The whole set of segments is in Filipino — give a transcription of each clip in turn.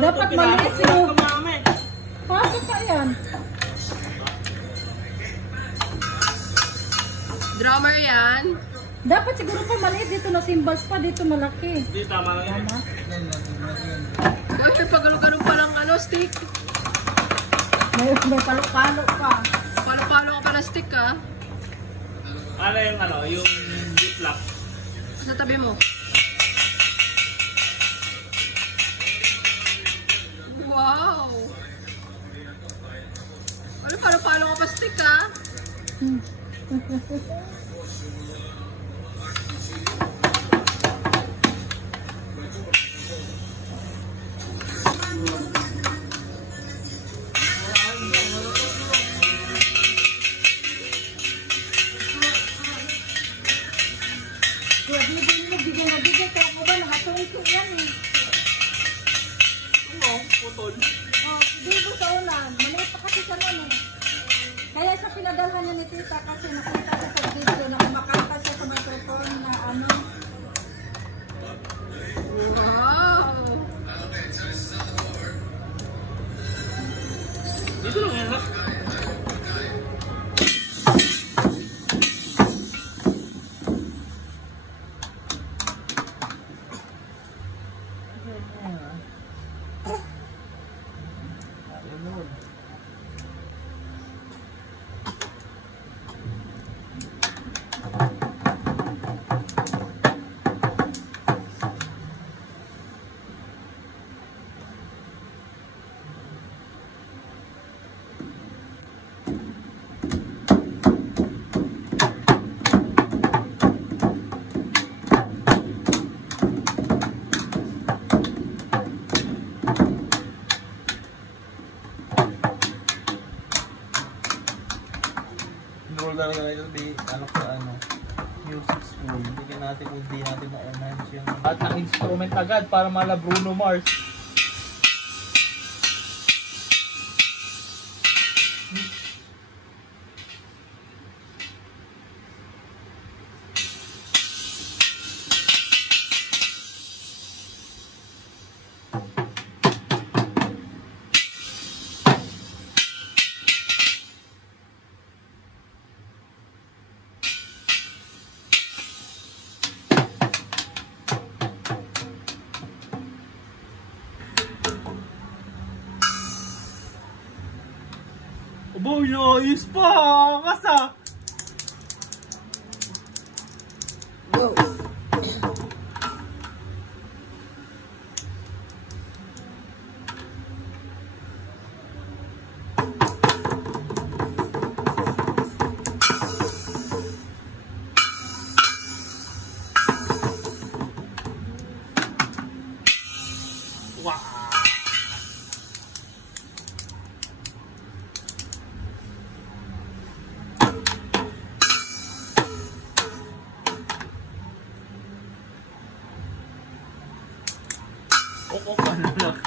Dapat maliit siguro. Pasok pa yan. Drummer yan. Dapat siguro pa maliit dito na cymbals pa, dito malaki. Hindi, tama lang yan. Uy, may pagano-gano palang ano, stick. May palo-palo pa. Palo-palo ka pala stick ha. Ano yung ano, yung deep lock. Sa tabi mo. Wow! Ano, palo-palo ka pa stick ha? Kaya sa pinadalhan niya ni tita kasi nakita sa video na kumakanta siya sa microphone na ano. Wow! Dito lang yan ha. Enroll talaga na ito, ano sa ano, music school. Hindi natin kung di natin ma-enhance yung... At ang instrument agad para mala Bruno Mars. Boy, ayos pa! Kasa! Go! Wow! Ano lang.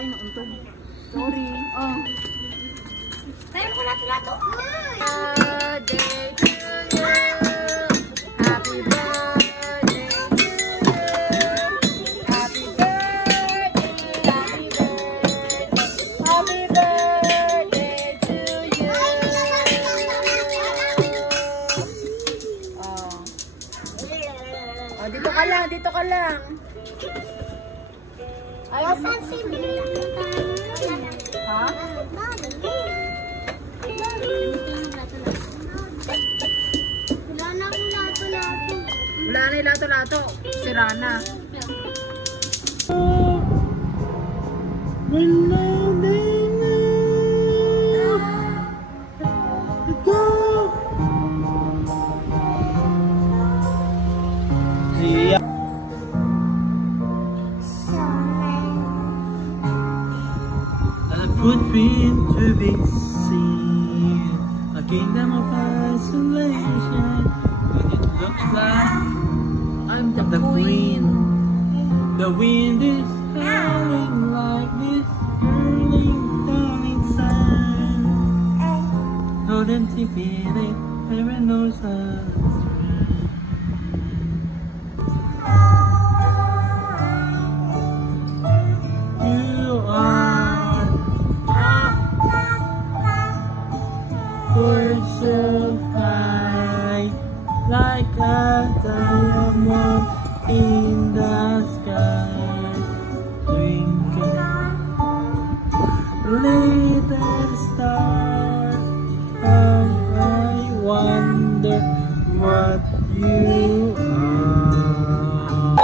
Ay, nauntog. Sorry. Oh. Tayo ko na ito. Birthday to you. Happy birthday to you. Happy birthday, happy birthday. Happy birthday to you. Oh. Oh, dito ka lang, dito ka lang. Ay, Ha? wala na may lato-lato. Sira na. Footprint to be seen, a kingdom of isolation. When it looks like I'm the queen. The wind is howling like this, hurling down inside. Hold empty feeling, heaven knows us. You are so high, like a diamond in the sky. Twinkle, little star, I wonder what you are.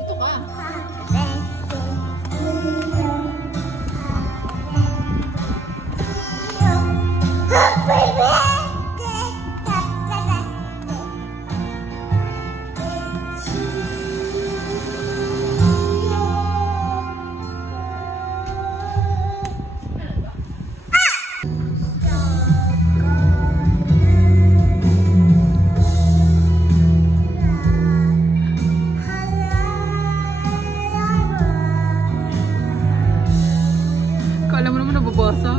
Ito ka. Kala mo naman nababasa.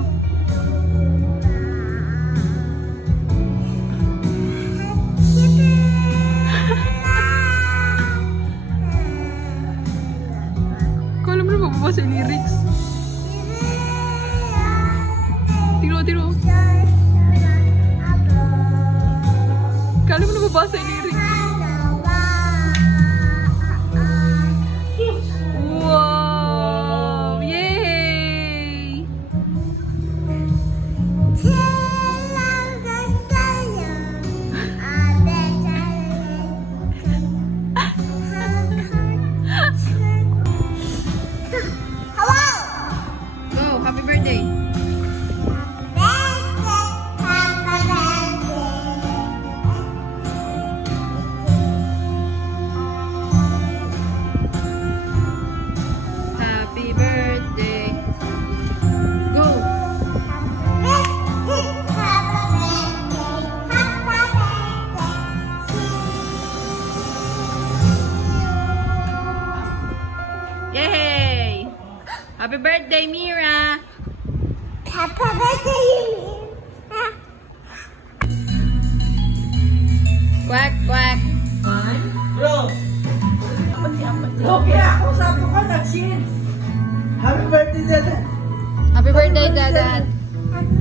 Kala mo naman nababasa yung lyrics. Tiro, tiro. Kala mo nababasa yung lyrics. Wow! Yay! Go! Happy birthday! Happy birthday! Go! Yay! Happy birthday, Mira! Quack, quack! Bro, Okay, ako sabi ko, nag-shades. happy birthday, Dada. Happy birthday, Dadan! Happy